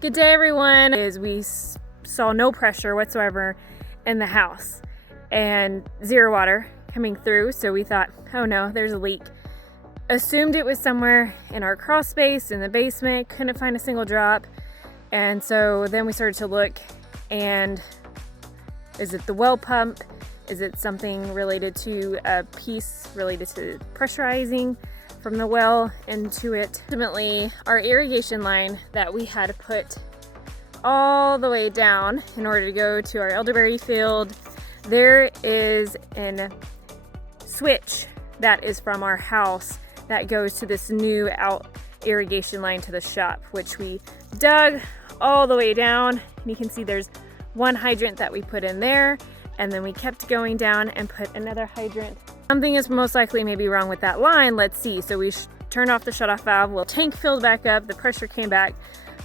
Good day, everyone. We saw no pressure whatsoever in the house and zero water coming through, so we thought, oh no, there's a leak. Assumed it was somewhere in our crawl space in the basement, couldn't find a single drop, and so then we started to look, and is it the well pump? Is it something related to a piece related to pressurizing from the well into it? Ultimately, our irrigation line that we had put all the way down in order to go to our elderberry field, there is a switch that is from our house that goes to this new out irrigation line to the shop, which we dug all the way down. And you can see there's one hydrant that we put in there, and then we kept going down and put another hydrant. Something is most likely maybe wrong with that line. Let's see. So we turned off the shutoff valve. Well, tank filled back up. The pressure came back.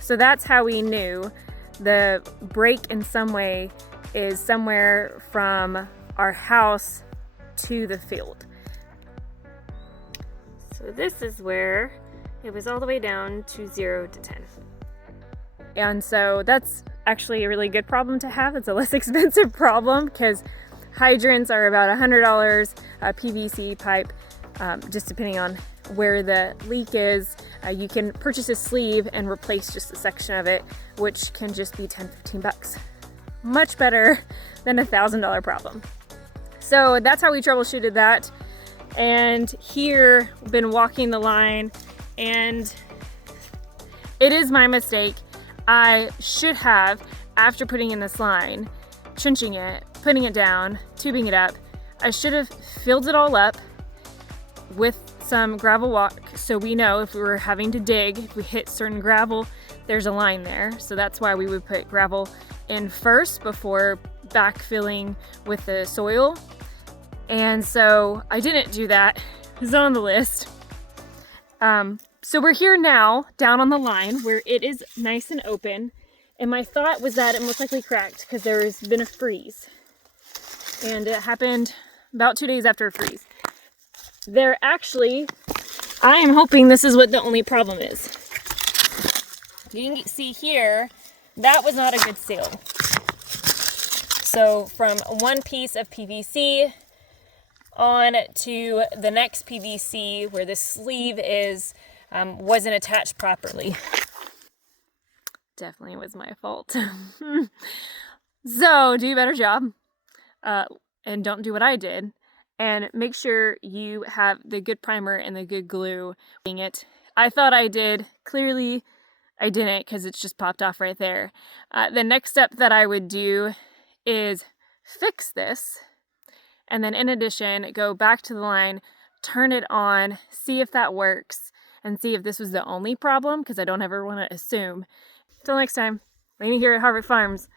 So that's how we knew the break in some way is somewhere from our house to the field. So this is where it was all the way down to 0 to 10. And so that's actually a really good problem to have. It's a less expensive problem because hydrants are about $100, a PVC pipe, just depending on where the leak is. You can purchase a sleeve and replace just a section of it, which can just be 10-15 bucks. Much better than a $1,000 problem. So that's how we troubleshooted that. And here, been walking the line, and it is my mistake. I should have, after putting in this line, cinching it, putting it down, tubing it up, I should have filled it all up with some gravel walk, so we know if we were having to dig, if we hit certain gravel, there's a line there. So that's why we would put gravel in first before backfilling with the soil. And so I didn't do that. It was on the list. So we're here now, down on the line where it is nice and open. And my thought was that it most likely cracked because there's been a freeze. And it happened about 2 days after a freeze. I am hoping this is what the only problem is. You can see here, that was not a good seal. So from one piece of PVC on to the next PVC where the sleeve is, wasn't attached properly. Definitely was my fault. So do a better job, and don't do what I did, and make sure you have the good primer and the good glue. I thought I did. Clearly I didn't, because it's just popped off right there. The next step that I would do is fix this, and then in addition, go back to the line, turn it on, see if that works, and see if this was the only problem, because I don't ever want to assume. Until next time, Lainey here at Harvick Farms.